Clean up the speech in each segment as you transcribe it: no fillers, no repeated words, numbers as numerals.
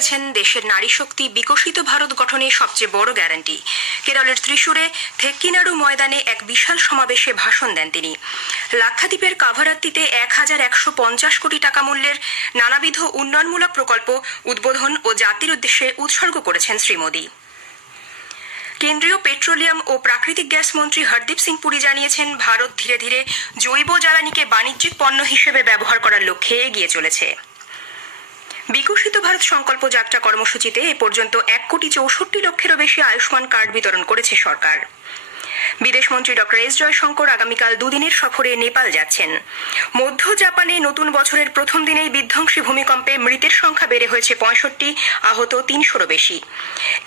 করেছেন দেশের নারী শক্তি বিকশিত ভারত গঠনে সবচেয়ে বড় গ্যারান্টি। কেরলের ত্রিশূরে থেক্কিনাড়ু ময়দানে এক বিশাল সমাবেশে ভাষণ দেন তিনি। লাক্ষাদ্বীপের কাভারাত্তিতে ১,১৫০ কোটি টাকা মূল্যের নানাবিধ উন্নয়নমূলক প্রকল্প উদ্বোধন ও জাতির উদ্দেশ্যে উৎসর্গ করেছেন শ্রী মোদী। কেন্দ্রীয় পেট্রোলিয়াম ও প্রাকৃতিক গ্যাস মন্ত্রী হরদীপ সিং পুরী জানিয়েছেন, ভারত ধীরে ধীরে জৈব জ্বালানিকে বাণিজ্যিক পণ্য হিসেবে ব্যবহার করার লক্ষ্যে এগিয়ে চলেছে। বিকশিত ভারত সংকল্প যাত্রা কর্মসূচিতে এ পর্যন্ত ১,৬৪,০০,০০০ বেশি আয়ুষ্মান কার্ড বিতরণ করেছে সরকার। বিদেশমন্ত্রী ডক্টর এস জয়শঙ্কর আগামীকাল দুদিনের সফরে নেপাল যাচ্ছেন। মধ্য জাপানে নতুন বছরের প্রথম দিনেই বিধ্বংসী ভূমিকম্পে মৃতের সংখ্যা বেড়ে হয়েছে ৬৫, আহত ৩০০-রও বেশি।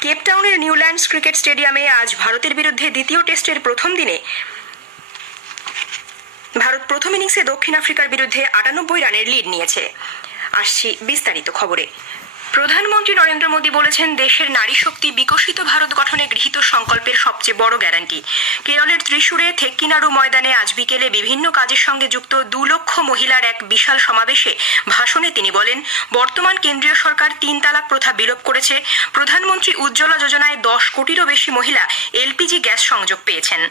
কেপটাউনের নিউল্যান্ডস ক্রিকেট স্টেডিয়ামে আজ ভারতের বিরুদ্ধে দ্বিতীয় টেস্টের প্রথম দিনে ভারত প্রথম ইনিংসে দক্ষিণ আফ্রিকার বিরুদ্ধে ৯৮ রানের লিড নিয়েছে। আসছি বিস্তারিত খবরে। প্রধানমন্ত্রী নরেন্দ্র মোদী বলেছেন, দেশের নারী শক্তি বিকশিত ভারত গঠনে গৃহীত সংকল্পের সবচেয়ে বড় গ্যারান্টি। কেরলের ত্রিশূরে থেক্কিনাড়ু ময়দানে আজ বিকেলে বিভিন্ন কাজের সঙ্গে যুক্ত ২ লক্ষ মহিলার এক বিশাল সমাবেশে ভাষণে তিনি বলেন, বর্তমান কেন্দ্রীয় সরকার ৩ তালাক প্রথা বিলোপ করেছে। প্রধানমন্ত্রী উজ্জ্বলা যোজনায় ১০ কোটিরও বেশি মহিলা এলপিজি গ্যাস সংযোগ পেয়েছেন।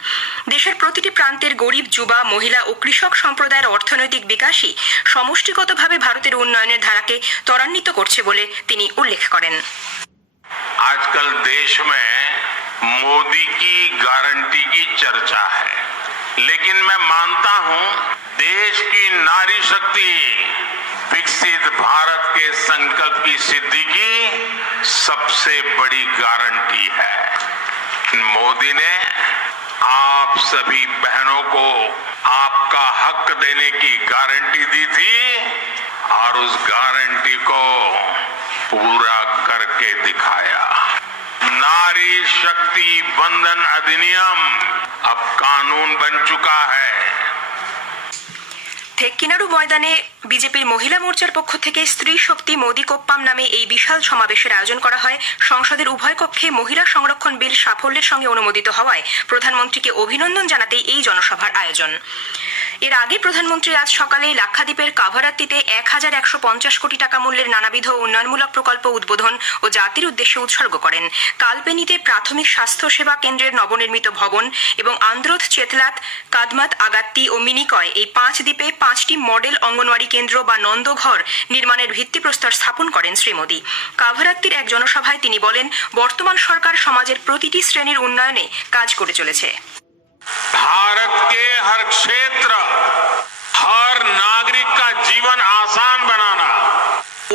দেশের প্রতিটি প্রান্তের গরিব, যুবা, মহিলা ও কৃষক সম্প্রদায়ের অর্থনৈতিক বিকাশই সমষ্টিগতভাবে ভারতের উন্নয়নের ধারাকে ত্বরান্বিত করছে বলে তিনি उल्लेख करें। आजकल देश में मोदी की गारंटी की चर्चा है, लेकिन मैं मानता हूं देश की नारी शक्ति विकसित भारत के संकल्प की सिद्धि की सबसे बड़ी गारंटी है। मोदी ने आप सभी बहनों को आपका हक देने की गारंटी दी थी और उस गारंटी को पूरा करके दिखाया। नारी शक्ति बंधन अधिनियम अब कानून बन चुका है। থেক্কিনাড়ু ময়দানে বিজেপির মহিলা মোর্চার পক্ষ থেকে স্ত্রী শক্তি মোদী কোপ্পাম নামে এই বিশাল সমাবেশের আয়োজন করা হয়। সংসদের উভয় কক্ষে মহিলা সংরক্ষণ বিল সাফল্যের সঙ্গে অনুমোদিত হওয়ায় প্রধানমন্ত্রীকে অভিনন্দন জানাতেই এই জনসভার আয়োজন। এর আগে প্রধানমন্ত্রী আজ সকালে লাক্ষাদ্বীপের কাভারাত্তিতে ১,১৫০ কোটি টাকা মূল্যের নানাবিধ উন্নয়নমূলক প্রকল্প উদ্বোধন ও জাতির উদ্দেশ্যে উৎসর্গ করেন। কালপেনিতে প্রাথমিক স্বাস্থ্য সেবা কেন্দ্রের নবনির্মিত ভবন এবং আন্দ্রোথ, চেতলাত, কাদমাত, আগাত্তি ও মিনিকয় এই ৫ দ্বীপে ৫টি মডেল অঙ্গনওয়াড়ি কেন্দ্র বা নন্দঘর নির্মাণের ভিত্তিপ্রস্তর স্থাপন করেন শ্রী মোদী। কাভারাত্তির এক জনসভায় তিনি বলেন, বর্তমান সরকার সমাজের প্রতিটি শ্রেণীর উন্নয়নে কাজ করে চলেছে। भारत के हर क्षेत्र, हर नागरिक का जीवन आसान बनाना,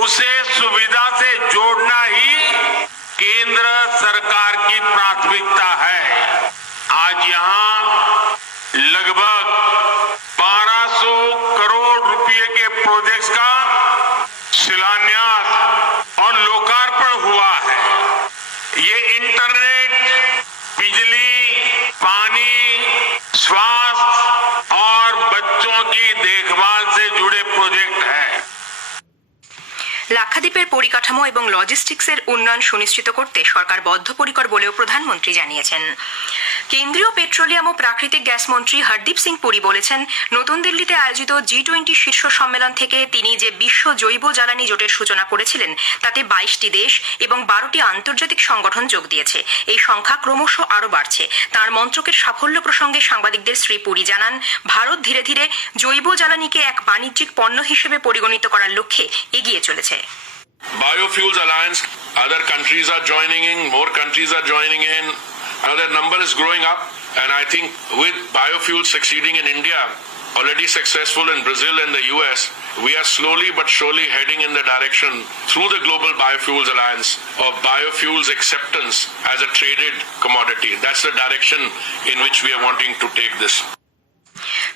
उसे सुविधा से जोड़ना ही केंद्र सरकार की प्राथमिकता है। आज यहाँ लगभग 1200 करोड़ रुपए के प्रोजेक्ट्स का शिलान्यास और लोकार्पण हुआ है। ये इंटरनेट, बिजली, पानी, स्वास्थ्य और बच्चों की देखभाल से जुड़े प्रोजेक्ट हैं। লাক্ষাদ্বীপের পরিকাঠামো এবং লজিস্টিক্সের উন্নয়ন সুনিশ্চিত করতে সরকার বদ্ধপরিকর বলেও প্রধানমন্ত্রী জানিয়েছেন। কেন্দ্রীয় পেট্রোলিয়াম ও প্রাকৃতিক গ্যাস মন্ত্রী হরদীপ সিং পুরী বলেছেন, নতুন দিল্লিতে আয়োজিত G20 শীর্ষ সম্মেলন থেকে তিনি যে বিশ্ব জৈব জ্বালানি জোটের সূচনা করেছিলেন তাতে 22টি দেশ এবং 12টি আন্তর্জাতিক সংগঠন যোগ দিয়েছে। এই সংখ্যা ক্রমশ আরও বাড়ছে। তার মন্ত্রকের সাফল্য প্রসঙ্গে সাংবাদিকদের শ্রী পুরী জানান, ভারত ধীরে ধীরে জৈব জ্বালানিকে এক বাণিজ্যিক পণ্য হিসেবে পরিগণিত করার লক্ষ্যে এগিয়ে চলেছে। Biofuels Alliance, other countries are joining in, more countries are joining in. Their number is growing up, and I think with biofuels succeeding in India, already successful in Brazil and the US, we are slowly but surely heading in the direction through the Global Biofuels Alliance of biofuels acceptance as a traded commodity. That's the direction in which we are wanting to take this.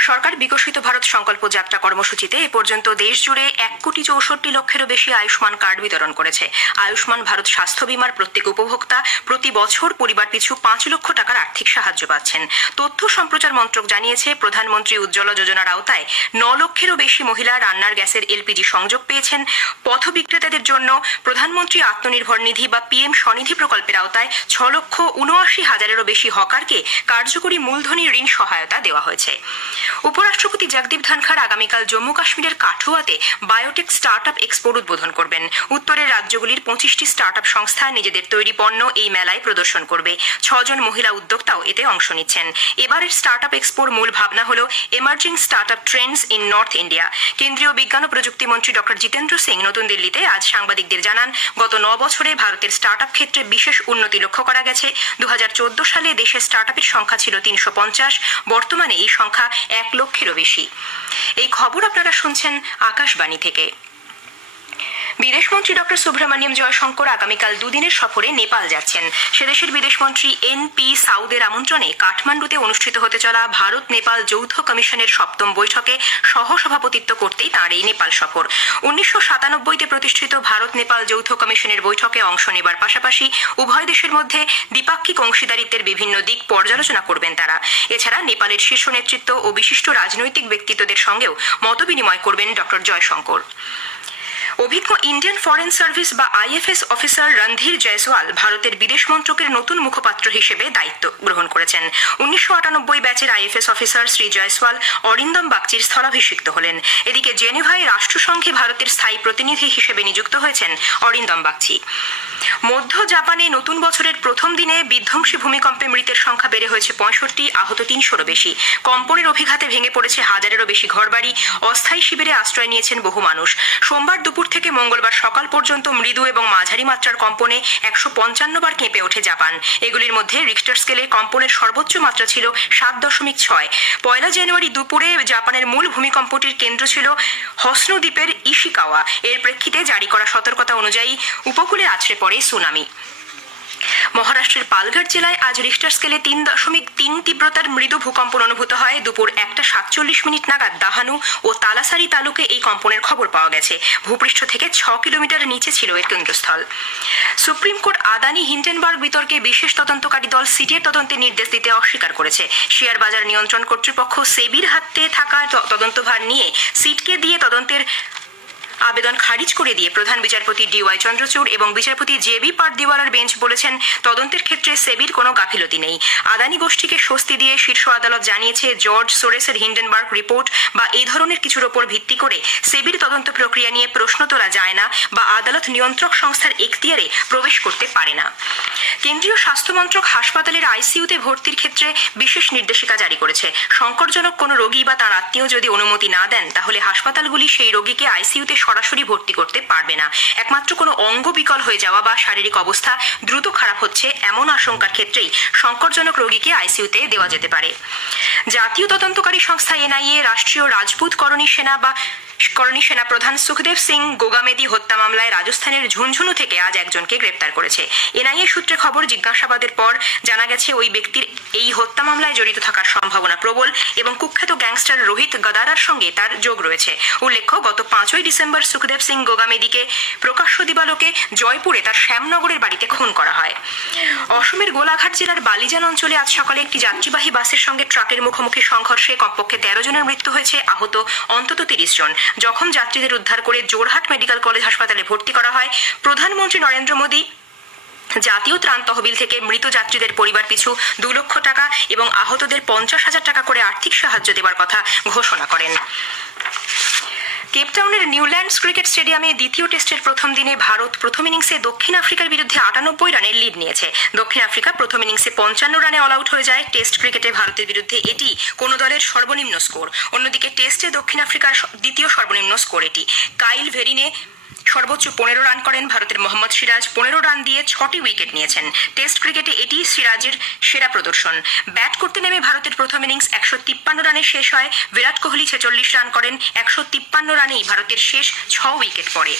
সরকার বিকশিত ভারত সংকল্প যাত্রা কর্মসূচিতে এ পর্যন্ত দেশ জুড়ে ১,৬৪,০০,০০০ বেশি Ayushman card বিতরণ করেছে। আয়ুষ্মান ভারত স্বাস্থ্য বীমার প্রত্যেক উপভোক্তা প্রতি বছর পরিবার পিছু ৫ লক্ষ টাকার আর্থিক সাহায্য পাচ্ছেন। তথ্য সম্প্রচার মন্ত্রক জানিয়েছে, প্রধানমন্ত্রী উজ্জ্বলা যোজনার আওতায় ৯ লক্ষেরও বেশি মহিলা রান্নার গ্যাসের এলপিজি সংযোগ পেয়েছেন। পথ বিক্রেতাদের জন্য প্রধানমন্ত্রী আত্মনির্ভর নিধি বা PM স্বনিধি প্রকল্পের আওতায় ৬,৭৯,০০০-এরও বেশি হকারকে কার্যকরী মূলধনী ঋণ সহায়তা দেওয়া হয়েছে। উপরাষ্ট্রপতি জগদীপ ধনখড় আগামীকাল জম্মু কাশ্মীরের কাঠুয়াতে বায়োটেক স্টার্টআপ এক্সপোর উদ্বোধন করবেন। উত্তরের রাজ্যগুলির 25টি স্টার্টআপ সংস্থা নিজেদের তৈরি পণ্য এই মেলায় প্রদর্শন করবে। 6 জন মহিলা উদ্যোক্তাও এতে অংশ নিচ্ছেন। এবারের স্টার্টআপ এক্সপোর মূল ভাবনা হল emerging startup Trends in north India. কেন্দ্রীয় বিজ্ঞান ও প্রযুক্তি মন্ত্রী ডক্টর জিতেন্দ্র সিং নতুন দিল্লিতে আজ সাংবাদিকদের জানান, গত 9 বছরে ভারতের স্টার্টআপ ক্ষেত্রে বিশেষ উন্নতি লক্ষ্য করা গেছে। 2014 সালে দেশে স্টার্টআপের সংখ্যা ছিল 350, বর্তমানে এই সংখ্যা 1 লক্ষেরও বেশি। এই খবর আপনারা শুনছেন আকাশবাণী থেকে। বিদেশমন্ত্রী ডক্টর সুব্রমণিয়াম জয়শঙ্কর আগামীকাল দুদিনের সফরে নেপাল যাচ্ছেন। সেদেশের বিদেশমন্ত্রী এন.পি. সাউদের আমন্ত্রণে কাঠমান্ডুতে অনুষ্ঠিত হতে চলা ভারত নেপাল যৌথ কমিশনের 7ম বৈঠকে সহসভাপতিত্ব করতেই তাঁর এই নেপাল সফর। 1997-তে প্রতিষ্ঠিত ভারত নেপাল যৌথ কমিশনের বৈঠকে অংশ নেবার পাশাপাশি উভয় দেশের মধ্যে দ্বিপাক্ষিক অংশীদারিত্বের বিভিন্ন দিক পর্যালোচনা করবেন তারা। এছাড়া নেপালের শীর্ষ নেতৃত্ব ও বিশিষ্ট রাজনৈতিক ব্যক্তিত্বদের সঙ্গেও মতবিনিময় করবেন ডক্টর জয়শঙ্কর। অভিজ্ঞ ইন্ডিয়ান ফরেন সার্ভিস বা আইএফএস অফিসার রণধীর জয়সওয়াল ভারতের বিদেশ মন্ত্রকের নতুন মুখপাত্র হিসেবে দায়িত্ব গ্রহণ করেছেন। 1998 ব্যাচের আইএফএস অফিসার শ্রী জয়সওয়াল অরিন্দম বাগচির স্থলাভিষিক্ত হলেন। এদিকে জেনেভায় রাষ্ট্রসংঘে ভারতের স্থায়ী প্রতিনিধি হিসেবে নিযুক্ত হয়েছেন অরিন্দম বাগচি। মধ্য জাপানে নতুন বছরের প্রথম দিনে বিধ্বংসী ভূমিকম্পে মৃতের সংখ্যা বেড়ে হয়েছে 65, আহত 300-রও বেশি। কম্পনের অভিঘাতে ভেঙে পড়েছে 1000-এরও বেশি ঘরবাড়ি। অস্থায়ী শিবিরে আশ্রয় নিয়েছেন বহু মানুষ। সোমবার দুপুর থেকে মঙ্গলবার সকাল পর্যন্ত মৃদু এবং মাঝারি মাত্রার কম্পনে 155 বার কেঁপে ওঠে জাপান। এগুলির মধ্যে রিক্টার স্কেলে কম্পনের সর্বোচ্চ মাত্রা ছিল 7.6। 1 জানুয়ারি দুপুরে জাপানের মূল ভূমিকম্পটির কেন্দ্র ছিল হসনু দ্বীপের ইশিকাওয়া। এর প্রেক্ষিতে জারি করা সতর্কতা অনুযায়ী উপকূলে আছড়ে পড়ে সুনামি। মহারাষ্ট্রের পালঘাট জেলায় আজ রিক্টার স্কেলে 3.3 তীব্রতার মৃদু ভূকম্পন অনুভূত হয়। দুপুর 1:47 নাগাদ দাহানু ও তালাসারি তালুকে এই কম্পনের খবর পাওয়া গেছে। ভূপৃষ্ঠ থেকে 6 কিলোমিটার নিচে ছিল এর কেন্দ্রস্থল। সুপ্রিম কোর্ট আদানি হিন্ডেনবার্গ বিতর্কে বিশেষ তদন্তকারী দল সিটের তদন্তের নির্দেশ দিতে অস্বীকার করেছে। শেয়ার বাজার নিয়ন্ত্রণ কর্তৃপক্ষ সেবির হাতে থাকা তদন্তভার নিয়ে সিটকে দিয়ে তদন্তের আবেদন খারিজ করে দিয়ে প্রধান বিচারপতি ডি.ওয়াই চন্দ্রচূড় এবং বিচারপতি জে.বি. পারদিওয়ালার বেঞ্চ বলেছেন, তদন্তের ক্ষেত্রে সেবির কোনো গাফিলতি নেই। আদানি গোষ্ঠীকে স্বস্তি দিয়ে শীর্ষ আদালত জানিয়েছে, জর্জ সোরেসের হিন্ডেনবার্গ রিপোর্ট বা এই ধরনের কিছুর ওপর ভিত্তি করে সেবির তদন্ত প্রক্রিয়া নিয়ে প্রশ্ন তোলা যায় না বা আদালত নিয়ন্ত্রক সংস্থার এখতিয়ারে প্রবেশ করতে পারে না। কেন্দ্রীয় স্বাস্থ্য মন্ত্রক হাসপাতালের আইসিইউতে ভর্তির ক্ষেত্রে বিশেষ নির্দেশিকা জারি করেছে। সংকটজনক কোনো রোগী বা তার আত্মীয় যদি অনুমতি না দেন, তাহলে হাসপাতালগুলি সেই রোগীকে আইসিইউতে সরাসরি ভর্তি করতে পারবে না। একমাত্র কোনো অঙ্গ বিকল হয়ে যাওয়া বা শারীরিক অবস্থা দ্রুত খারাপ হচ্ছে এমন আশঙ্কার ক্ষেত্রেই সংকটজনক রোগীকে আইসিইউতে দেওয়া যেতে পারে। জাতীয় তদন্তকারী সংস্থা এনআইএ রাষ্ট্রীয় রাজপুত করণী সেনা প্রধান সুখদেব সিং গোগামেদি হত্যা মামলায় রাজস্থানের ঝুনঝুনু থেকে আজ একজনকে গ্রেপ্তার করেছে। এনআইএ সূত্রে খবর, জিজ্ঞাসাবাদের পর জানা গেছে ওই ব্যক্তির এই হত্যা মামলায় জড়িত থাকার সম্ভাবনা প্রবল এবং কুখ্যাত গ্যাংস্টার রোহিত গদারার সঙ্গে তার যোগ রয়েছে। উল্লেখ্য, গত 5 ডিসেম্বর সুখদেব সিং গোগামেদিকে প্রকাশ্য দিবালোকে জয়পুরে তার শ্যামনগরের বাড়িতে খুন করা হয়। অসমের গোলাঘাট জেলার বালিজান অঞ্চলে আজ সকালে একটি যাত্রীবাহী বাসের সঙ্গে ট্রাকের মুখোমুখি সংঘর্ষে কমপক্ষে 13 জনের মৃত্যু হয়েছে, আহত অন্তত 30 জন। যখন যাত্রীদের উদ্ধার করে জোরহাট মেডিকেল কলেজ হাসপাতালে ভর্তি করা হয়, প্রধানমন্ত্রী নরেন্দ্র মোদী জাতীয় ত্রাণ তহবিল থেকে মৃত যাত্রীদের পরিবার পিছু 2 লক্ষ টাকা এবং আহতদের 50,000 টাকা করে আর্থিক সাহায্য দেওয়ার কথা ঘোষণা করেন। কেপটাউনের নিউল্যান্ডস ক্রিকেট স্টেডিয়ামে দ্বিতীয় টেস্টের প্রথম দিনে ভারত প্রথম ইনিংসে দক্ষিণ আফ্রিকার বিরুদ্ধে 98 রানের লিড নিয়েছে। দক্ষিণ আফ্রিকা প্রথম ইনিংসে 55 রানে অল আউট হয়ে যায়। টেস্ট ক্রিকেটে ভারতের বিরুদ্ধে এটি কোনো দলের সর্বনিম্ন স্কোর। অন্যদিকে টেস্টে দক্ষিণ আফ্রিকার দ্বিতীয় সর্বনিম্ন স্কোর এটি। কাইল ভেরিনে সর্বোচ্চ 15 রান করেন। ভারতের মোহাম্মদ সিরাজ 15 রান দিয়ে 6টি উইকেট নিয়েছেন। টেস্ট ক্রিকেটে এটি সিরাজের সেরা প্রদর্শন। ব্যাট করতে নেমে ভারতের প্রথম ইনিংস 153 রানে শেষ হয়। বিরাট কোহলি 46 রান করেন। 153 রানেই ভারতের শেষ 6 উইকেট পড়ে।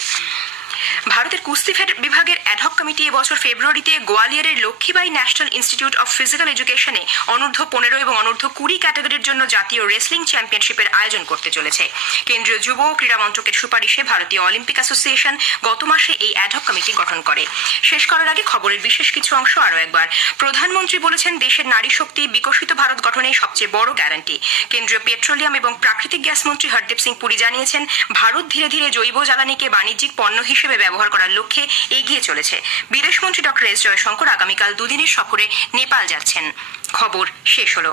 ভারতের কুস্তি বিভাগের অ্যাডহক কমিটি এবছর ফেব্রুয়ারিতে গোয়ালিয়রের Lakshmibai national institute of physical এডুকেশনে অনূর্ধ্ব 15 এবং অনূর্ধ্ব 20 ক্যাটাগরির জন্য জাতীয় রেসলিং চ্যাম্পিয়নশিপের আয়োজন করতে চলেছে। কেন্দ্রীয় যুব ও ক্রীড়া মন্ত্রকের সুপারিশে ভারতীয় অলিম্পিক অ্যাসোসিয়েশন গত মাসে এই অ্যাডহক কমিটি গঠন করে। শেষ করার আগে খবরের বিশেষ কিছু অংশ আরও একবার। প্রধানমন্ত্রী বলেছেন, দেশের নারী শক্তি বিকশিত ভারত গঠনে সবচেয়ে বড় গ্যারান্টি। কেন্দ্রীয় পেট্রোলিয়াম এবং প্রাকৃতিক গ্যাস মন্ত্রী হরদীপ সিং পুরী জানিয়েছেন, ভারত ধীরে ধীরে জৈব জ্বালানিকে বাণিজ্যিক পণ্য হিসেবে ব্যবহার করার লক্ষ্যে এগিয়ে চলেছে। বিদেশমন্ত্রী ডক্টর এস জয়শঙ্কর আগামীকাল 2 দিনের সফরে নেপাল যাচ্ছেন। খবর শেষ হলো।